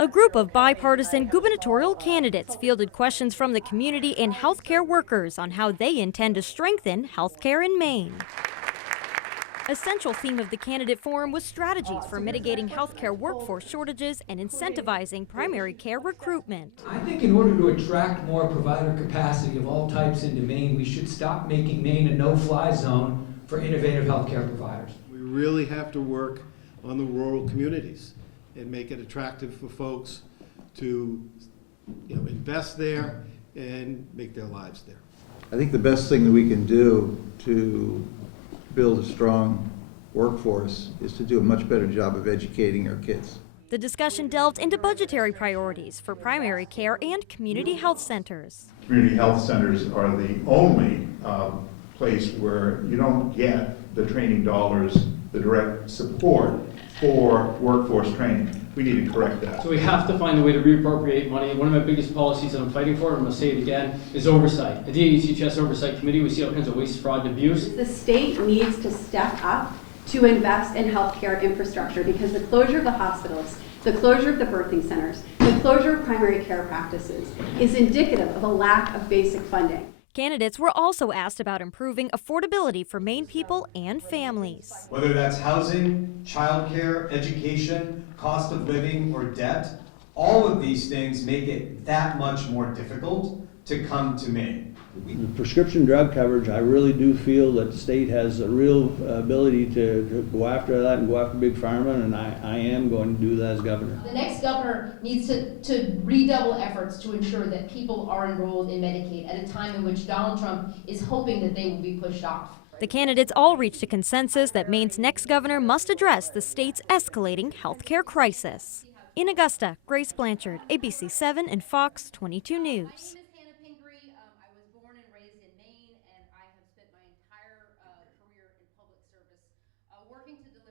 A group of bipartisan gubernatorial candidates fielded questions from the community and healthcare workers on how they intend to strengthen healthcare in Maine. A central theme of the candidate forum was strategies for mitigating healthcare workforce shortages and incentivizing primary care recruitment. I think in order to attract more provider capacity of all types into Maine, we should stop making Maine a no-fly zone for innovative healthcare providers. We really have to work on the rural communities and make it attractive for folks to invest there and make their lives there. I think the best thing that we can do to build a strong workforce is to do a much better job of educating our kids. The discussion delved into budgetary priorities for primary care and community health centers. Community health centers are the only place where you don't get the training dollars, the direct support for workforce training. We need to correct that. So we have to find a way to reappropriate money. One of my biggest policies that I'm fighting for, and I'm going to say it again, is oversight. The DHHS Oversight Committee, we see all kinds of waste, fraud, and abuse. The state needs to step up to invest in healthcare infrastructure because the closure of the hospitals, the closure of the birthing centers, the closure of primary care practices is indicative of a lack of basic funding. Candidates were also asked about improving affordability for Maine people and families. Whether that's housing, childcare, education, cost of living, or debt, all of these things make it that much more difficult to come to Maine. The prescription drug coverage, I really do feel that the state has a real ability to go after that and go after big pharma, and I am going to do that as governor. The next governor needs to redouble efforts to ensure that people are enrolled in Medicaid at a time in which Donald Trump is hoping that they will be pushed off. The candidates all reached a consensus that Maine's next governor must address the state's escalating healthcare crisis. In Augusta, Grace Blanchard, ABC 7 and Fox 22 News.